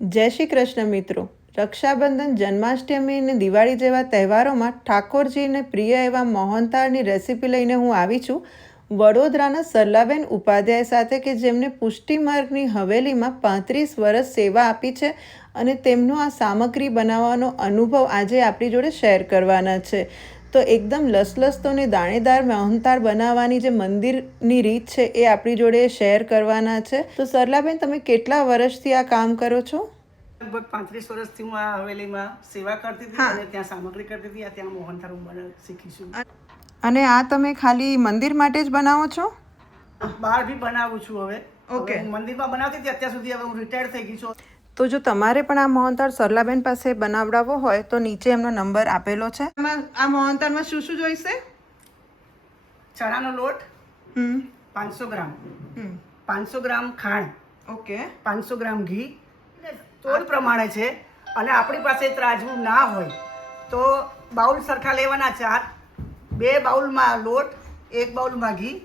જય શ્રી કૃષ્ણ મિત્રો. રક્ષાબંધન, જન્માષ્ટમી અને દિવાળી જેવા તહેવારોમાં ઠાકોરજીને પ્રિય એવા મોહનથાળની રેસીપી લઈને હું આવી છું વડોદરાના સરલાબેન ઉપાધ્યાય સાથે, કે જેમને પુષ્ટિમાર્ગની હવેલીમાં 35 વર્ષ સેવા આપી છે અને તેમનો આ સામગ્રી બનાવવાનો અનુભવ આજે આપણી જોડે શેર કરવાના છે. તો એકદમ લસલસતો ને દાણેદાર મોહનથાળ બનાવવાની જે મંદિરની રીત છે એ આપણી જોડે શેર કરવાના છે. તો સરલાબેન, તમે કેટલા વર્ષથી આ કામ કરો છો? લગભગ 35 વર્ષથી હું આ હવેલીમાં સેવા કરતી હતી અને ત્યાં સામગ્રી કરતી હતી. ત્યાં મોહનથાળ હું બનાવતા શીખી છું. અને આ તમે ખાલી મંદિર માટે જ બનાવો છો? બહાર બી બનાવું છું હવે. ઓકે. હું મંદિરમાં બનાવતી હતી અત્યાર સુધી. હવે હું રિટાયર્ડ થઈ ગઈ છું. તો જો તમારે પણ આ મોહનથાળ સરલાબેન પાસે બનાવડાવવો હોય તો નીચે એમનો નંબર આપેલો છે. આ મોહનથાળમાં શું શું જોઈશે? ચણાનો લોટ 500 ગ્રામ, 500 ગ્રામ ખાંડ, ઓકે, 500 ગ્રામ ઘી, તોલ પ્રમાણે છે. અને આપણી પાસે ત્રાજવું ના હોય તો બાઉલ સરખા લેવાના 4. 2 બાઉલમાં લોટ, 1 બાઉલમાં ઘી,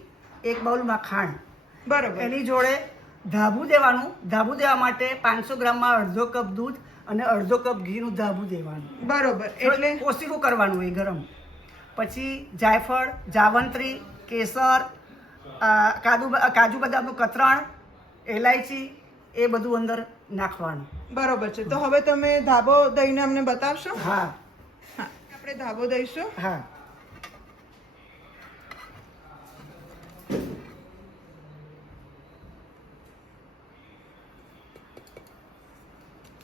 1 બાઉલમાં ખાંડ. બરોબર. એની જોડે ધાબું દેવાનું. ધાબું દેવા માટે 500 ગ્રામમાં અડધો કપ દૂધ અને અડધો કપ ઘીનું ધાબું દેવાનું. બરોબર. એટલે ઓછું કરવાનું એ ગરમ. પછી જાયફળ, જાવંત્રી, કેસર, કાજુ બદામનું કતરણ, એલાયચી, એ બધું અંદર નાખવાનું. બરોબર છે. તો હવે તમે ધાબો દઈને અમને બતાવશો? હા હા, આપણે ધાબો દઈશું. હા.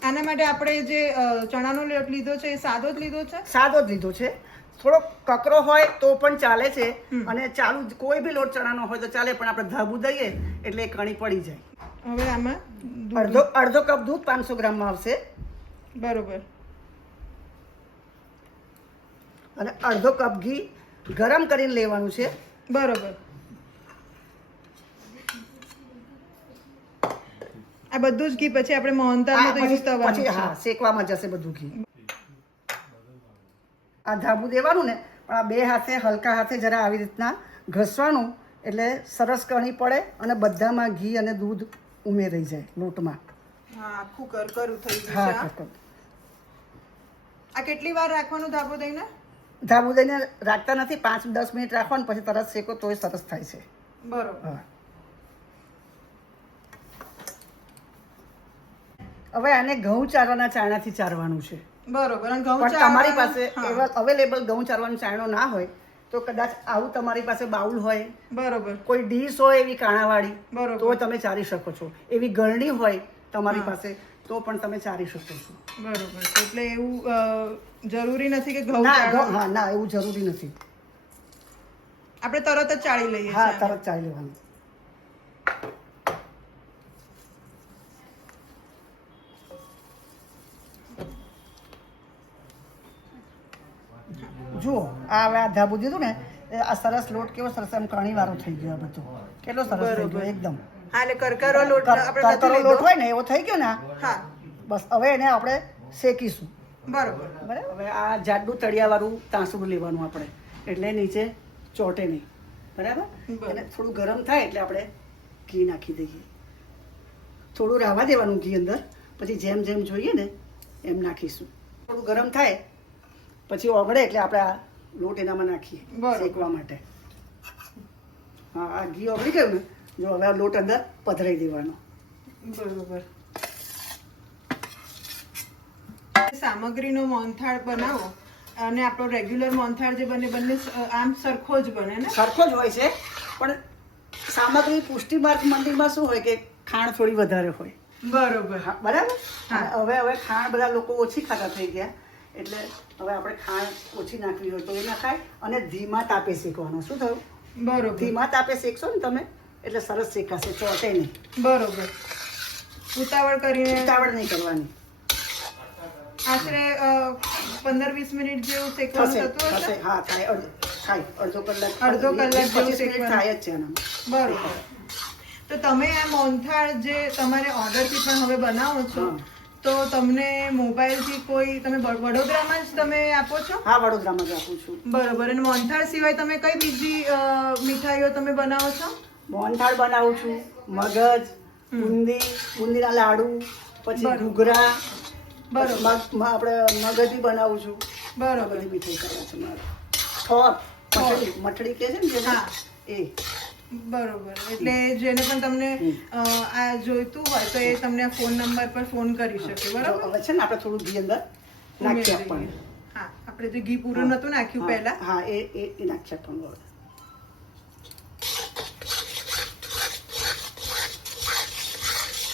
આના માટે આપણે જે ચણાનો લોટ લીધો છે એ સાદો જ લીધો છે? સાદો જ લીધો છે. થોડો કકરો હોય તો પણ ચાલે છે અને ચાલુ કોઈ બી લોટ ચણાનો હોય તો ચાલે, પણ આપણે ધાબું દઈએ એટલે એ કણી પડી જાય. હવે આમાં અડધો કપ દૂધ 500 ગ્રામમાં આવશે. બરોબર. અને અડધો કપ ઘી ગરમ કરીને લેવાનું છે. બરોબર. આ બધું જ ઘી પછી આપણે મોહનથાળમાં તો યુઝ થવાનું પછી છે. હા, શેકવામાં જશે બધું ઘી. આ ધાબું દેવાનું ને, પણ આ 2 હાથે હલકા હાથે જરા આવી રીતના ઘસવાનું એટલે સરસ કણી પડે અને બધામાં ઘી અને દૂધ ઉમેરાઈ જાય લોટમાં. હા, આખું કરકરું થઈ ગયું હા, છે. આ કેટલી વાર રાખવાનું ધાબો દઈને? ધાબું દઈને રાખતા નથી. 5-10 મિનિટ રાખવાનું, પછી તરત શેકો તોય સરસ થાય છે. બરોબર. હા. હવે આને ઘઉં ચારવાના ચાયણાથી ચારવાનું છે. બરોબર. અને ઘઉં પણ તમારી પાસે હા. અવેલેબલ ઘઉં ચારવાનો ચાયણો ના હોય તો કદાચ આવું તમારી પાસે બાઉલ હોય, બરોબર. કોઈ ડીશ હોય એવી કાણાવાળી, બરોબર. તો તમે ચારી શકો છો. એવી ગળણી હોય તમારી પાસે તો પણ તમે ચારી શકો છો. બરોબર. એટલે એવું જરૂરી નથી કે ઘઉં ના, ચાળવા. હા, ના, એવું જરૂરી નથી. આપણે તરત જ ચાળી લઈએ હા, છીએ. તરત ચાલી લેવાનું. જુઓ, હવે આ ધાબું દીધું ને, આ સરસ લોટ કેવો સરસ એમ કણી વાળો થઈ ગયો. આ બધો કેટલો સરસ થઈ ગયો એકદમ. હા, એટલે કરકરો લોટ આપણે કરકરો બધું લોટ લીધો. હોય ને એવો થઈ ગયો ને. હા. બસ હવે એને આપણે શેકીશું. બરોબર. બરાબર. હવે આ જાડું તળિયાવાળું તાંસું લેવાનું આપણે, એટલે નીચે ચોટે નહીં. બરાબર. અને થોડું ગરમ થાય એટલે આપણે ઘી નાખી દઈએ. થોડું રાવા દેવાનું ઘી અંદર, પછી જેમ જેમ જોઈએ ને એમ નાખીશું. થોડું ગરમ થાય પછી ઓગળે એટલે આપણે આ લોટ એનામાં નાખીએ શેકવા માટે. હા, આ ઘી ઓગળી ગયું ને, જો હવે આ લોટ અંદર પધરાઈ દેવાનો. બરોબર. સામગ્રીનો મોહનથાળ બનાવો અને આપણો રેગ્યુલર મોહનથાળ જે બને, બંને આમ સરખો જ બને ને? સરખો જ હોય છે, પણ સામગ્રી પુષ્ટિમાર્ગ મંદિરમાં શું હોય કે ખાંડ થોડી વધારે હોય. બરોબર. હા, બરાબર. હવે ખાંડ બધા લોકો ઓછી ખાતા થઈ ગયા, એટલે હવે આપણે ખાંડ ઓછી નાખવી હોય તો એ નખાય. અને ધીમા તાપે શેકવાનું. શું થયું? બરોબર. ધીમા તાપે શેકશો ને તમે એટલે સરસ શેકાશે, ચોટે નહીં. બરોબર. ઉતાવળ કરીને ઉતાવળ નહીં કરવાની. આશરે 15-20 મિનિટ જેવું શેકવાનું થતું હશે? હા, થાય. અડધો કલાક અડધો કલાક જેવું 25 મિનિટ શેકવાનું. થાય જ છે આનામાં. બરોબર. તો તમે આ મોહનથાળ જે તમારે ઓર્ડરથી પણ હવે બનાવો છો, હા. તો તમને મોબાઈલથી કોઈ તમે વડોદરામાં જ તમે આપો છો? હા, વડોદરામાં જ આપું છું. બરોબર. અને મોહનથાળ સિવાય તમે કઈ બીજી મીઠાઈઓ તમે બનાવો છો? મોહનથાળ બનાવું છું, મગજ, બુંદીના લાડુ, પછી બરોબર. ઘૂઘરા, બરોબર. આપણે મગજની બનાવું છું. બરોબર. બધી મીઠાઈ કરે છે મારે. થોર, મઠડી કહે છે ને જેને, હા. એ બરોબર. એટલે જેને પણ તમને આ જોઈતું હોય તો એ તમને આ ફોન નંબર પર ફોન કરી શકે. જો બરોબર. હવે છે ને આપણે થોડું ઘી અંદર નાખી આપવાનું. હા, આપણે જે ઘી પૂરું નતું નાખ્યું પહેલા. હા, એ નાખી આપવાનું હવે.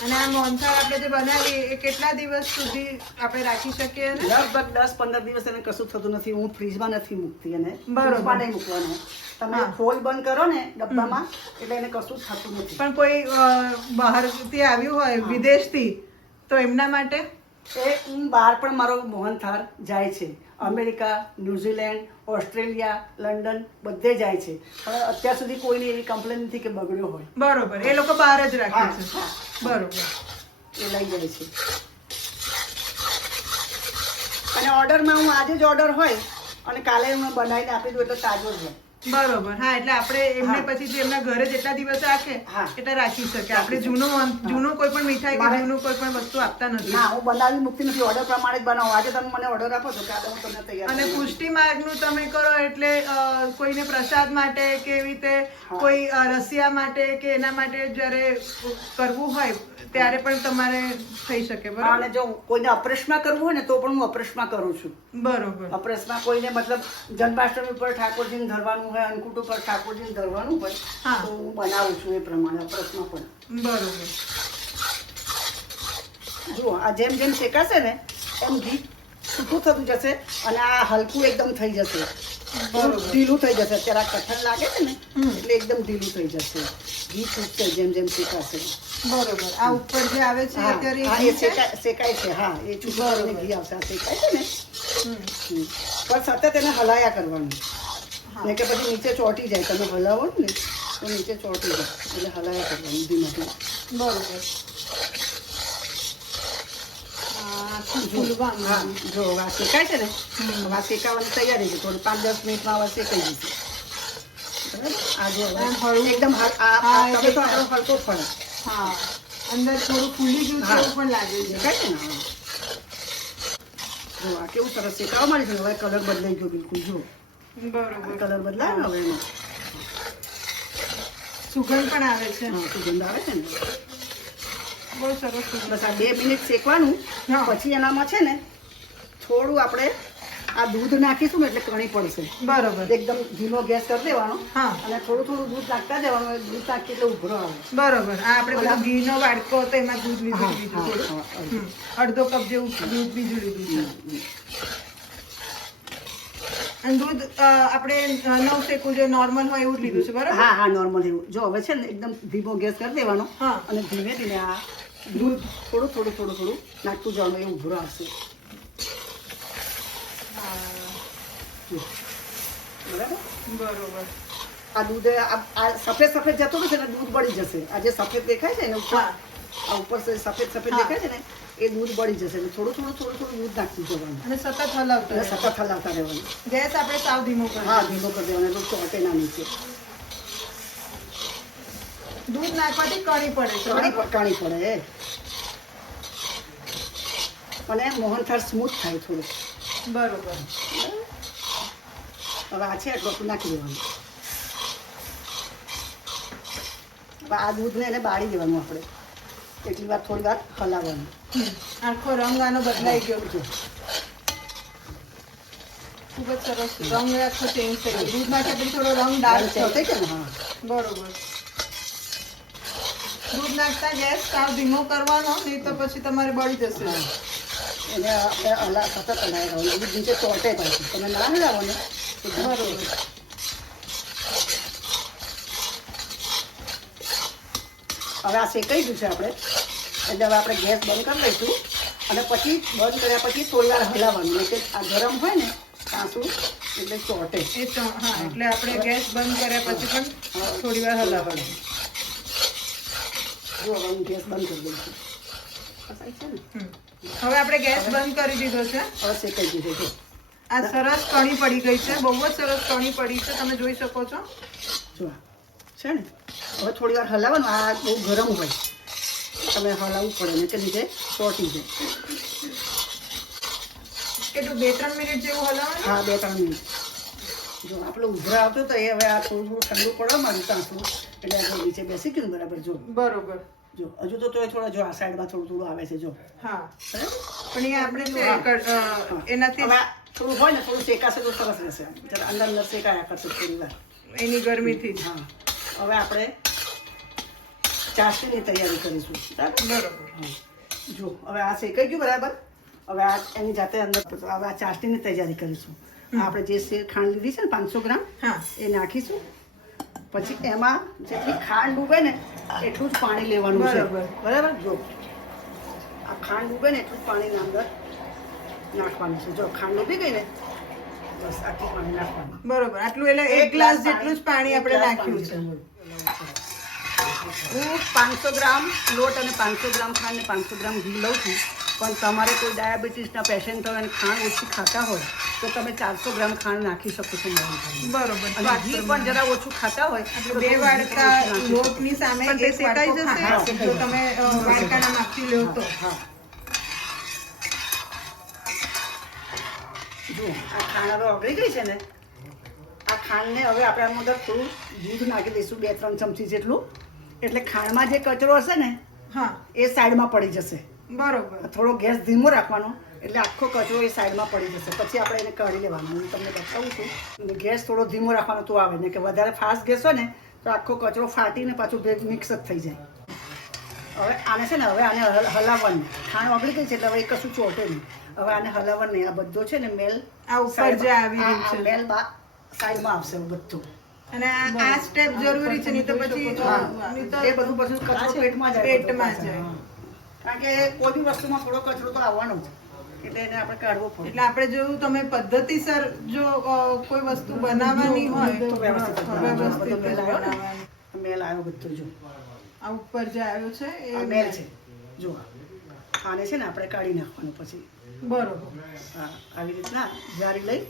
અને આ મોહનથાળ આપણે જે બનાવી એ કેટલા દિવસ સુધી આપણે રાખી શકીએ એને? લગભગ 10-15 દિવસ એને કશું થતું નથી. હું ફ્રીજમાં નથી મૂકતી એને. બરોબર. ફ્રીજમાં નહીં મૂકવાનું. તમે ખોલ બંધ કરો ને ડબ્બામાં એટલે એને કશું જ થતું નથી. પણ કોઈ બહારથી આવ્યું હોય વિદેશથી તો એમના માટે હું બહાર પણ મારો મોહનથાળ જાય છે. અમેરિકા, ન્યુઝીલેન્ડ, ઓસ્ટ્રેલિયા, લંડન બધે જાય છે. પણ અત્યાર સુધી કોઈની એવી કમ્પ્લેન નથી કે બગડ્યો હોય. બરોબર, એ લોકો બહાર જ રાખે હા, છે. હા. બરોબર. એ લઈ જાય છે. અને ઓર્ડરમાં હું આજે જ ઓર્ડર હોય અને કાલે હું બનાવીને આપી દઉં એટલે તાજો જ હોય. બરોબર. હા, એટલે આપણે એમને પછી જે એમના ઘરે જેટલા દિવસ રાખે એટલા રાખી શકે. આપણે જૂનું કોઈ પણ મીઠાઈ કે જૂનું કોઈ પણ વસ્તુ આપતા નથી. ના, હું બનાવી મૂકતી નથી. ઓર્ડર પ્રમાણે જ બનાવું. આજે તમે મને ઓર્ડર આપો છો કે આજે હું તમને તૈયાર અને કરી દઉં. પુષ્ટિ માર્ગનું તમે કરો એટલે કોઈને પ્રસાદ માટે કે એવી રીતે કોઈ રસિયા માટે કે એના માટે જ્યારે કરવું હોય ત્યારે પણ તમારે થઈ શકે. બરાબર. અને જો કોઈને અપરેશમાં કરવું હોય ને તો પણ હું અપરેશમાં કરું છું. બરોબર. અપરેશમાં કોઈને મતલબ જન્માષ્ટમી ઉપર ઠાકોરજીને ધરવાનું હોય, અન્નકૂટ ઉપર ઠાકોરજીને ધરવાનું હોય તો હું બનાવું છું એ પ્રમાણે અપરેશમાં પણ. બરોબર. જુઓ, આ જેમ જેમ શેકાશે ને એમ ઘી સૂકું થતું જશે અને આ હલકું એકદમ થઈ જશે. ઢીલું થઈ જશે. અત્યારે આ કઠણ લાગે છે ને એટલે એકદમ ઢીલું થઈ જશે. ઘી છૂટશે જેમ જેમ શેકાશે. બરોબર. આ ઉપર જે આવે છે અત્યારે હા, એ શેકાય છે. હા, એ છૂટું કરીને ઘી આવશે. આ શેકાય છે ને પણ સતત એને હલાયા કરવાનું. ને કે પછી નીચે ચોંટી જાય. તમે હલાવો ને તો નીચે ચોંટી જાય એટલે હલાયા કરવાનું ધીમે ધીમે. બરોબર. હા, જો આ શેકાય છે ને આ શેકાવાની તૈયારી છે. થોડી 5-10 મિનિટમાં હવે શેકાઈ જશે. બરાબર. આ જો એકદમ તમે તો આપણો હલકો ફળે. હા, અંદર થોડું ફૂલી ગયું છે એવું પણ લાગે છે. શેકાય છે ને? હા. જો આ કેવું સરસ શેકાવા માંડી છે. હવે કલર બદલાઈ ગયો બિલકુલ. જો બરોબર. કલર બદલાય ને હવે એનો. સુગંધ પણ આવે છે. હા, સુગંધ આવે છે ને. બહુ સરસ સુગંધ. બસ આ 2 મિનિટ શેકવાનું. પછી એનામાં છે ને થોડું આપણે આ દૂધ નાખીશું ને એટલે કણી પડશે. બરોબર. એકદમ ધીમો ગેસ કરી દેવાનો હા. અને થોડું થોડું દૂધ નાખતા જવાનું. દૂધ નાખીએ એટલે ઉભરો આવે. બરોબર. આ આપણે પેલો ઘીનો વાડકો હતો એમાં દૂધ લીધું થોડું. અડધો કપ જેવું દૂધ બીજું લીધું છે. અને દૂધ આપણે નવ શેકું જે નોર્મલ હોય એવું જ લીધું છે. બરાબર. હા, હા, નોર્મલ એવું. જો હવે છે ને એકદમ ધીમો ગેસ કરી દેવાનો હા. અને ધીમે ધીમે આ દૂધ થોડું થોડું થોડું થોડું નાખતું જવાનું. એ ઉભરો આવશે. બરાબર. બરોબર. આ દૂધ આ સફેદ સફેદ જતું રહેશે ને દૂધ બળી જશે. આ જે સફેદ દેખાય છે ને ઉપર, આ ઉપર સફેદ સફેદ દેખાય છે ને એ દૂધ બળી જશે. એટલે થોડું થોડું થોડું થોડું દૂધ નાખતું જવાનું અને સતત હલાવતા અને સતત હલાવતા રહેવાનું. ગેસ આપણે સાવ ધીમો કરી. હા, ધીમો કરી દેવાનો એટલે ચોટે ના નીચે. દૂધ નાખવાથી કણી પડે છે. કાણી પડે અને મોહનથાળ સ્મૂથ થાય થોડું. બરોબર. હવે આ છે એટલું નાખી દેવાનું. હવે આ દૂધને એને બાળી દેવાનું. આપણે એટલી વાર થોડી વાર હલાવવાનું. આખો રંગ આનો બદલાઈ ગયો છે. ખૂબ જ સરસ રંગ આખો ચેન્જ થઈ ગયો. દૂધ નાખ્યા પછી થોડો રંગ ડાર્ક થયો. થઈ છે ને? હા. બરોબર. દૂધ નાખતા ગેસ સાવ ધીમો કરવાનો નહીં તો પછી તમારે બળી જશે. એને આપણે સતત હલાવી દેવાનું. નીચે ચોટે પાછું. તમે ના હલાવો ને તો બરોબર. હવે આ શેકાઈ ગયું છે આપણે એટલે હવે આપણે ગેસ બંધ કરી લઈશું અને પછી બંધ કર્યા પછી થોડી વાર હલાવવાનું. એટલે આ ગરમ હોય ને કાંસું એટલે ચોટે. હા, એટલે આપણે ગેસ બંધ કર્યા પછી પણ થોડી વાર હલાવવાનું. જો હવે હું ગેસ બંધ કરી દઈશું. છે ને હવે આપણે ગેસ બંધ કરી દીધો છે. હવે શેકાઈ ગયું છે. આ સરસ કણી પડી ગઈ છે. બહુ જ સરસ કણી પડી છે. તમે જોઈ શકો છો. જો છે ને હવે થોડી વાર હલાવવાનું. આ બહુ ગરમ હોય તમે હલાવવું પડે ને કે લીધે ચોટી જાય. કેટલું 2-3 મિનિટ જેવું હલાવવાનું? હા 2-3 મિનિટ. જો આપણો ઉધરા આવતો તો એ હવે આ થોડું ઠંડુ પડે મારું તાંસું એટલે આ નીચે બેસી ગયું ને બરાબર. જો બરોબર. જો હજુ તો તોય થોડા જો આ સાઈડમાં થોડું આવે છે જો. હા બરાબર. પણ એ આપણે એનાથી હવે થોડું હોય ને થોડું શેકાશે તો સરસ રહેશે. જરા અંદર શેકાયા કરશે થોડી વાર એની ગરમીથી જ. હા. હવે આપણે ચાસણીની તૈયારી કરીશું. બરાબર. જો હવે આ શેકાઈ ગયું બરાબર. હવે આ એની જાતે અંદર હવે આ ચાસણીની તૈયારી કરીશું. આપણે જે શેર ખાંડ લીધી છે ને 500 ગ્રામ હા એ નાખીશું. પછી એમાં જેટલી ખાંડ ડૂબે ને એટલું જ પાણી લેવાનું છે. બરાબર. જો આ ખાંડ ડૂબે ને એટલું જ પાણી અંદર નાખવાનું છે. જો ખાંડ ડૂબી ગઈ ને બસ આટલું પાણી નાખવાનું. બરોબર. આટલું એટલે 1 ગ્લાસ જેટલું જ પાણી આપણે નાખ્યું છે. હું 500 ગ્રામ લોટ અને 500 ગ્રામ ખાંડ ને 500 ગ્રામ ઘી લઉં છું. પણ તમારે કોઈ ડાયાબિટીસના પેશન્ટ હોય અને ખાંડ ઓછી ખાતા હોય તો તમે 400 ગ્રામ ખાંડ નાખી શકો છો. બરોબર. અને ઘી પણ જરા ઓછું ખાતા હોય તો 2 વાડકા લોટની સામે પણ તે શેકાઈ જશે. જો તમે વાડકાના માપથી લો તો. હા. જો આ ખાંડ હવે ઓગળી ગઈ છે ને આ ખાંડને હવે આપણે આમાં અંદર થોડું દૂધ નાખી દઈશું 2-3 ચમચી જેટલું. એટલે ખાંડમાં જે કચરો હશે ને હા એ સાઈડમાં પડી જશે. બરોબર. થોડો ગેસ ધીમો રાખવાનો એટલે આખો કચરો એ સાઈડમાં પડી જશે. પછી આપણે એને કાઢી લેવાનું. હું તમને બતાવું છું. ગેસ થોડો ધીમો રાખવાનો તો આવે ને કે વધારે ફાસ્ટ ગેસ હોય ને તો આખો કચરો ફાટીને પાછું મિક્સ જ થઈ જાય. હવે આને છે ને હવે આને હલાવવાનું. ખાંડ ઓગળી ગઈ છે એટલે હવે એ કશું ચોટે નહીં. હવે આને હલાવવાનું નહીં. આ બધો છે ને મેલ આ ઉપર જે આવી રહ્યું છે મેલ સાઈડમાં આવશે બધું. અને આ સ્ટેપ જરૂરી છે નહીં તો પછી એ બધું પછી કચરો પેટમાં જાય. પેટમાં જાય. કારણ કે કોઈ બી વસ્તુમાં થોડો કચરો તો આવવાનો જ એટલે એને આપણે કાઢવો પડે. એટલે આપણે જોયું તમે પદ્ધતિસર જો કોઈ વસ્તુ બનાવવાની હોય તો વ્યવસ્થિત બનાવવાની. મેલ આવ્યો બધો. જો આ ઉપર જે આવ્યો છે આ એ મેલ છે. જો આને છે ને આપણે કાઢી નાખવાનું પછી. બરોબર. હા આવી રીતના જારી લઈ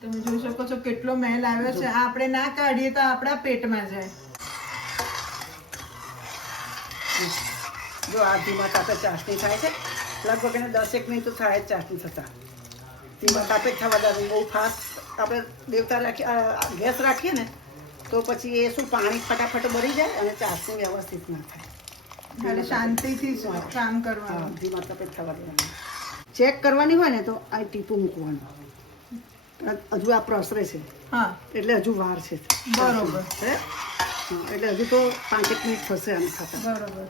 તમે જોઈ શકો છો કેટલો મેલ આવ્યો છે. આ આપણે ના કાઢીએ તો આપણા પેટમાં જાય. જો આ ધીમા તાપે ચાસણી થાય છે. લગભગ એને 10 મિનિટ તો થાય જ ચાસણી થતા. ધીમા તાપે જ થવા દેવાનું. બહુ ફાસ્ટ આપણે દેવતા રાખીએ ગેસ રાખીએ ને તો પછી એ શું પાણી ફટાફટ બળી જાય અને ચાસણી વ્યવસ્થિત ના થાય. એટલે શાંતિથી જ કામ કરવાનું. ધીમા તાપે જ થવા દેવાનું. ચેક કરવાની હોય ને તો આ ટીપું મૂકવાનું. હજુ આ પ્રસરે છે હા એટલે હજુ વાર છે. બરોબર. એટલે હજુ તો 5 મિનિટ થશે આને થતા. બરોબર.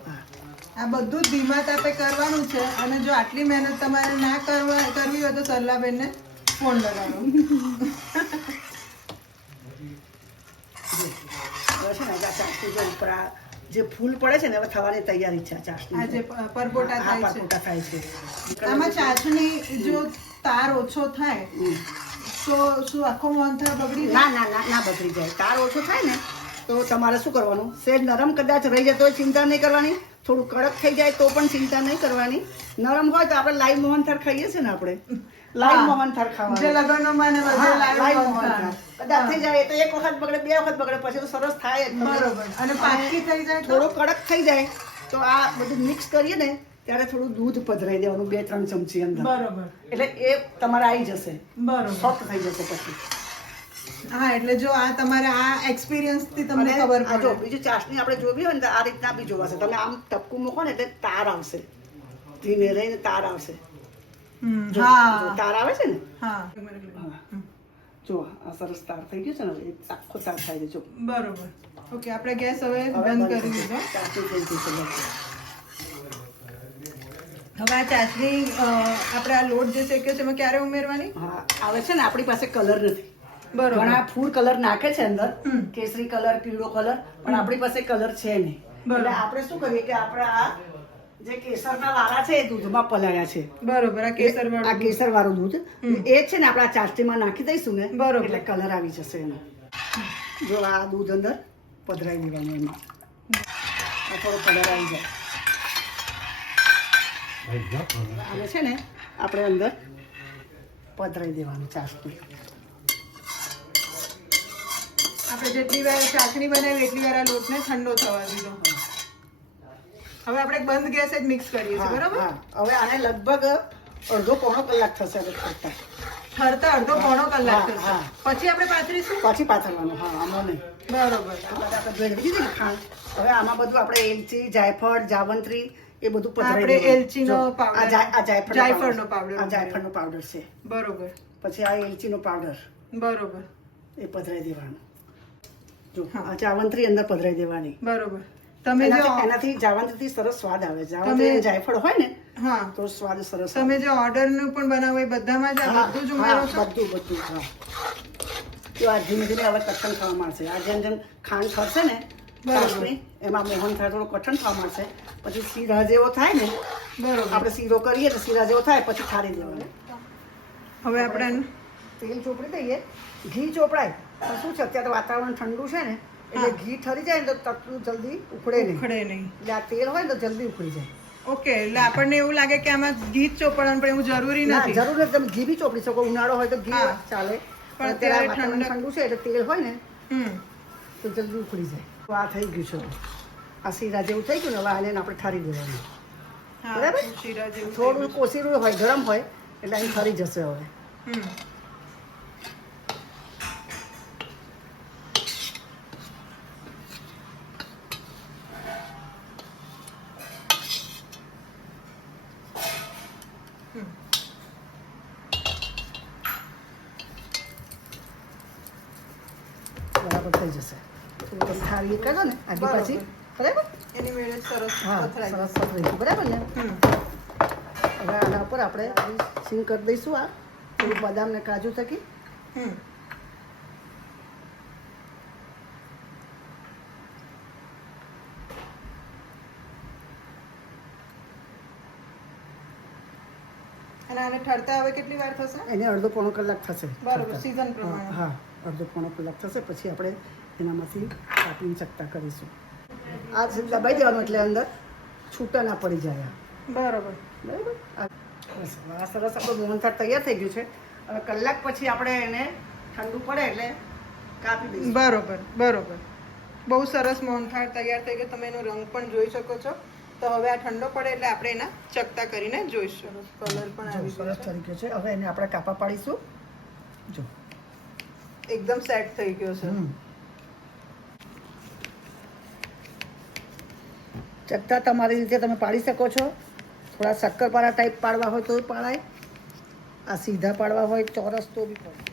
આ બધું જ ધીમા તાપે કરવાનું છે. અને જો આટલી મહેનત તમારે ના કરવી હોય તો સરલાબેનને ફોન લગાડો. હવે છે ને આ ચાસણી જો ઉપર આ જે ફૂલ પડે છે ને હવે થવાની તૈયારી છે. આ ચાસણી આ જે પરપોટા થાય છે પરપોટા થાય છે. આમાં ચાસણી જો તાર ઓછો થાય તો શું આખો મોહનથાળ બગડી જાય? ના ના ના ના બગડી જાય. તાર ઓછો થાય ને તો તમારે શું કરવાનું સેજ નરમ કદાચ રહી જાય તો ચિંતા નહીં કરવાની. થોડું કડક થઈ જાય તો પણ ચિંતા નહીં કરવાની. નરમ હોય તો આપણે લાઈવ મોહનથાળ ખાઈએ છીએ ને આપણે લાઈવ મોહનથાળ જે ખાવાનું. લગ્નોમાં ને બધે લાઈવ લાઈવ મોહનથાળ કદાચ થઈ જાય તો 1 વખત બગડે 2 વખત બગડે પછી તો સરસ થાય જ. બરોબર. અને પાકી થઈ જાય તો થોડો કડક થઈ જાય તો આ બધું મિક્સ કરીએ ને ત્યારે થોડું દૂધ પધરાઈ દેવાનું 2-3 ચમચી અંદર. બરોબર. એટલે એ તમારે આવી જશે. બરોબર. સોફ્ટ થઈ જશે પછી. હા એટલે જો આ તમારે આ એક્સપિરિયન્સ થી તમને ખબર આ જો પડે. બીજું ચાસણી આપણે જોવી હોય ને તો આ રીતના બી જોવાશે. તમે આમ ટપકું મૂકો ને એટલે તાર આવશે. ધીમે રહીને તાર આવશે. જો હા તાર આવે છે ને હા જો આ સરસ તાર થઈ ગયું છે ને હવે આખો તાર થાય છે. જો બરોબર. ઓકે આપણે ગેસ હવે બંધ કરી દીધો. ચાસણી થઈ ગઈ છે. હવે આ ચાસણી આપણે આ લોટ જે શેક્યો છે એમાં ક્યારે ઉમેરવાની? હા આવે છે ને આપણી પાસે કલર નથી. બરોબર. ઘણા ફૂડ કલર નાખે છે અંદર કેસરી કલર પીળો કલર પણ આપણી પાસે કલર છે નહીં. એટલે આપણે શું કરીએ કે આપણે આ જે કેસરના લારા છે એ દૂધમાં પલાળ્યા છે. બરોબર. આ કેસર આ કેસર વાળું દૂધ એ છે ને આપણે આ ચાસણીમાં નાખી દઈશું ને બરોબર. એટલે કલર આવી જશે એનો. જો આ દૂધ અંદર પધરાઈ દેવાનું એમાં આ થોડો કલર આવી જાય. આને છે ને આપણે અંદર પધરાઈ દેવાનું ચાસણી. આપણે જેટલી વાર ચાસણી બનાવી એટલી વાર આ લોટને ઠંડો થવા દીધો. હવે આપણે બંધ ગેસે જ મિક્સ કરીએ છીએ, બરાબર? હવે આને લગભગ અડધો પોણો કલાક થશે ઠરતા અડધો પોણો કલાક થશે. પછી આપણે પાથરીશું, પછી પાથરવાનું. આમાં નહીં. બરોબર. આપણે ભેળવી દીધી ને ખાંડ. હવે આમાં બધું આપણે એલચી, જાયફળ, જાવંત્રી એ બધું આપણે એલચીનો પાવડર, જાયફળનો પાવડર, આ જાયફળનો પાવડર છે. બરોબર. પછી આ એલચીનો પાવડર, બરોબર, એ પધરાઈ દેવાનું. જો આ જાવંત્રી અંદર પધરાઈ દેવાની. બરોબર. તમે જો એનાથી જાવંત્રીથી સરસ સ્વાદ આવે. જાવંત્રી જાયફળ હોય ને હા તો સ્વાદ સરસ. તમે જે ઓર્ડર નું પણ બનાવો એ બધામાં જ આ બધું જ ઉમેરો છો? બધું. જો આ ધીમે ધીમે હવે કઠણ થવા માંડશે. આ જેમ જેમ ખાંડ ખરશે ને ચાસણી, એમાં મોહનથાળ થોડો કઠણ થવા માંડશે. પછી શીરા જેવો થાય ને, બરોબર, આપણે શીરો કરીએ તો શીરા જેવો થાય પછી ઠારી દેવાનું. હવે આપણે તેલ ચોપડી દઈએ. ઘી ચોપડાય પણ શું છે, અત્યારે વાતાવરણ ઠંડુ છે ને એટલે ઘી ઠરી જાય ને તો તટલું જલ્દી ઉખડે નહીં. એટલે આ તેલ હોય ને તો જલ્દી ઉખડી જાય. ઓકે, એટલે આપણને એવું લાગે કે આમાં ઘી જ ચોપડવાનું, પણ એવું જરૂરી નથી. જરૂર નથી. તમે ઘી બી ચોપડી શકો. ઉનાળો હોય તો ઘી ચાલે, પણ અત્યારે ઠંડુ છે એટલે તેલ હોય ને તો જલ્દી ઉખડી જાય. આ થઈ ગયું છે. આ શીરા જેવું થઈ ગયું ને, હવે આને આપણે ઠારી દેવાનું. બરાબર? થોડું કોસીરું હોય, ગરમ હોય એટલે અહીં ઠરી જશે. હવે બરાબર થઈ જશે. તમે થાળી કરો ને આગી પાછી, બરાબર? એની મેળે સરસ સરસ પથરાઈ ગયું, બરાબર ને? હવે આના ઉપર આપણે સિંગ કરી દઈશું. આ થોડું બદામ ને કાજુ થકી. અને આને ઠરતા હવે કેટલી વાર થશે? એને અડધો પોણો કલાક થશે. બરાબર, સીઝન પ્રમાણે. હા, અડધો પોણો કલાક થશે. પછી આપણે એનામાંથી કાપીને ચકતા કરીશું. આ દબાઈ દેવાનું એટલે અંદર છૂટા ના પડી જાય. બરાબર. બરાબર. આ સરસ આપણું મોહનથાળ તૈયાર થઈ ગયું છે. હવે કલાક પછી આપણે એને ઠંડુ પડે એટલે કાપી દઈશું. બરોબર. બહુ સરસ મોહનથાળ તૈયાર થઈ ગયો. તમે એનો રંગ પણ જોઈ શકો છો. તો હવે આ ઠંડો પડે એટલે આપણે એના ચકતા કરીને જોઈશું. કલર પણ આવી સરસ થઈ ગયો છે. હવે એને આપણે કાપા પાડીશું. જો એકદમ સેટ થઈ ગયો છે. ચકતા તમારી રીતે તમે પાડી શકો છો. થોડા શક્કરપારા ટાઈપ પાડવા હોય તો પાડાય. આ સીધા પાડવા હોય ચોરસ તો બી પડે.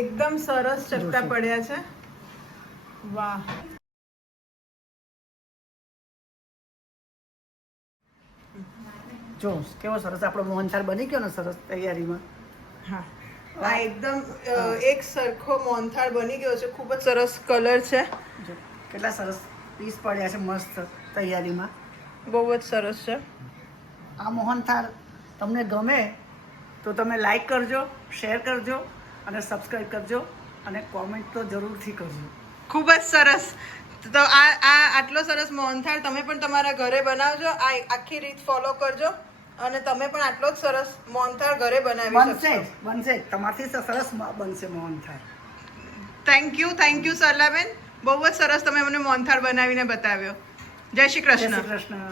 એકદમ સરસ ચકતા પડ્યા છે. વાહ. જો કેવો સરસ આપણો મોહનથાળ બની ગયો ને સરસ તૈયારીમાં. હા, આ એકદમ એક સરખો મોહનથાળ બની ગયો છે. ખૂબ જ સરસ કલર છે. જો કેટલા સરસ પીસ પડ્યા છે મસ્ત તૈયારીમાં. બહુ જ સરસ છે. આ મોહનથાળ તમને ગમે તો તમે લાઈક કરજો, શેર કરજો અને સબસ્ક્રાઈબ કરજો અને કોમેન્ટ તો જરૂરથી કરજો. ખૂબ જ સરસ. તો આ આટલો સરસ મોહનથાળ તમે પણ તમારા ઘરે બનાવજો. આ આખી રીત ફોલો કરજો અને તમે પણ આટલો જ સરસ મોહનથાળ ઘરે બનાવી શકશો. બનશે. તમારથી સરસ બનશે મોહનથાળ. Thank you Saralaben. બહુ જ સરસ તમે મને મોહનથાળ બનાવીને બતાવ્યો. જય શ્રી કૃષ્ણ. જય શ્રી કૃષ્ણ.